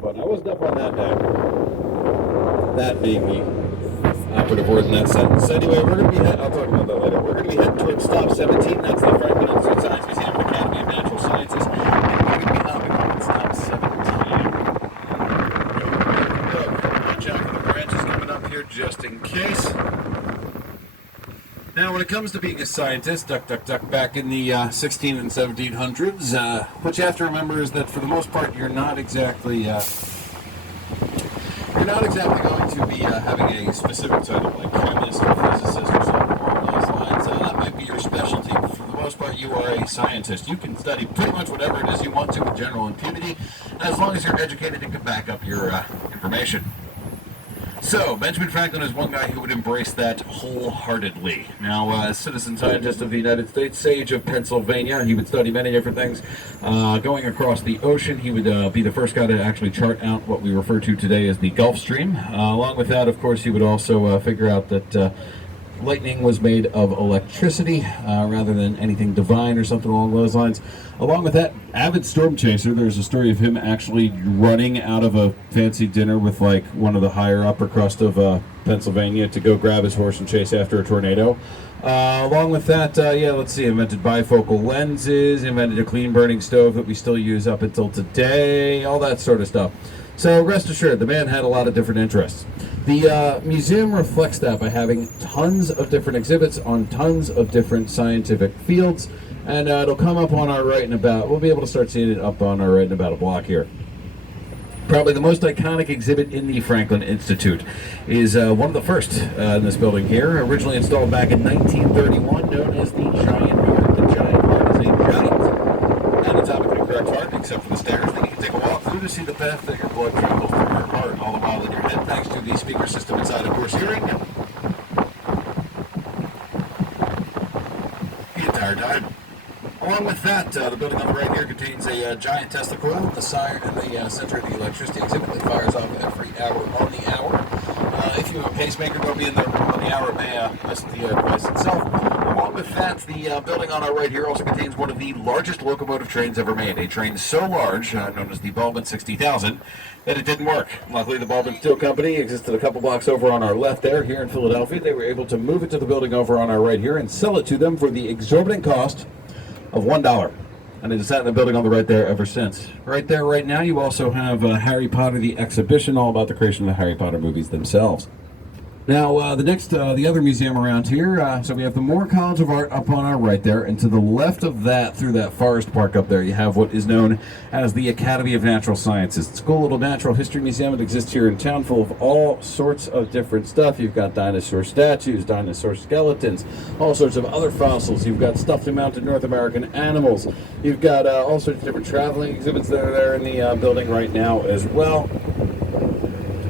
fun. I wasn't up on that day. That being the operative word in that sentence. Anyway, we're going to be I'll talk about that later. We're going to be heading towards stop 17. That's the Franklin Institute Science Museum and Academy of Natural Sciences. And we're going to be hopping on stop 17. Watch out for the branches coming up here just in case. Now, when it comes to being a scientist, duck, back in the 16 and 1700s, what you have to remember is that for the most part, you're not exactly going to be having a specific title like chemist or physicist or something along those lines. That might be your specialty, but for the most part, you are a scientist. You can study pretty much whatever it is you want to with general impunity, as long as you're educated and can back up your information. So, Benjamin Franklin is one guy who would embrace that wholeheartedly. Now, as citizen scientist of the United States, sage of Pennsylvania, he would study many different things. Going across the ocean, he would be the first guy to actually chart out what we refer to today as the Gulf Stream. Along with that, of course, he would also figure out that lightning was made of electricity rather than anything divine or something along those lines. Along with that, avid storm chaser. There's a story of him actually running out of a fancy dinner with like one of the higher upper crust of Pennsylvania to go grab his horse and chase after a tornado. Along with that, let's see, invented bifocal lenses, invented a clean burning stove that we still use up until today, all that sort of stuff. So rest assured, the man had a lot of different interests. The museum reflects that by having tons of different exhibits on tons of different scientific fields, and it'll come up on our right and about. We'll be able to start seeing it up on our right and about a block here. Probably the most iconic exhibit in the Franklin Institute is one of the first in this building here, originally installed back in 1931, known as the Giant Heart. The Giant Heart is a giant anatomically correct heart, except for the stairs that you can take a walk through to see the path that your blood travels through your heart, all the while in your head, thanks to the speaker system inside, of course, hearing the entire time. Along with that, the building on the right here contains a giant Tesla coil in the center of the electricity exhibit that fires off every hour on the hour. If you have a pacemaker, don't be in there on the hour, it may mess with the device itself. Along with that, the building on our right here also contains one of the largest locomotive trains ever made. A train so large, known as the Baldwin 60,000, that it didn't work. Luckily, the Baldwin Steel Company existed a couple blocks over on our left there, here in Philadelphia. They were able to move it to the building over on our right here and sell it to them for the exorbitant cost of $1. And it has sat in the building on the right there ever since. Right there, right now, you also have Harry Potter, the exhibition, all about the creation of the Harry Potter movies themselves. Now, the other museum around here, so we have the Moore College of Art up on our right there, and to the left of that, through that forest park up there, you have what is known as the Academy of Natural Sciences. It's a cool little natural history museum that exists here in town, full of all sorts of different stuff. You've got dinosaur statues, dinosaur skeletons, all sorts of other fossils. You've got stuffed and mounted North American animals. You've got all sorts of different traveling exhibits that are there in the building right now as well.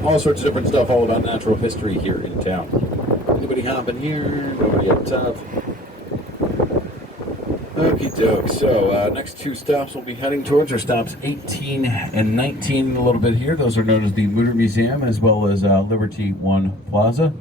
All sorts of different stuff all about natural history here in town. Anybody hopping here? Nobody up top. Okie doke. So next two stops we'll be heading towards are stops 18 and 19 a little bit here. Those are known as the Mutter Museum as well as Liberty One Plaza.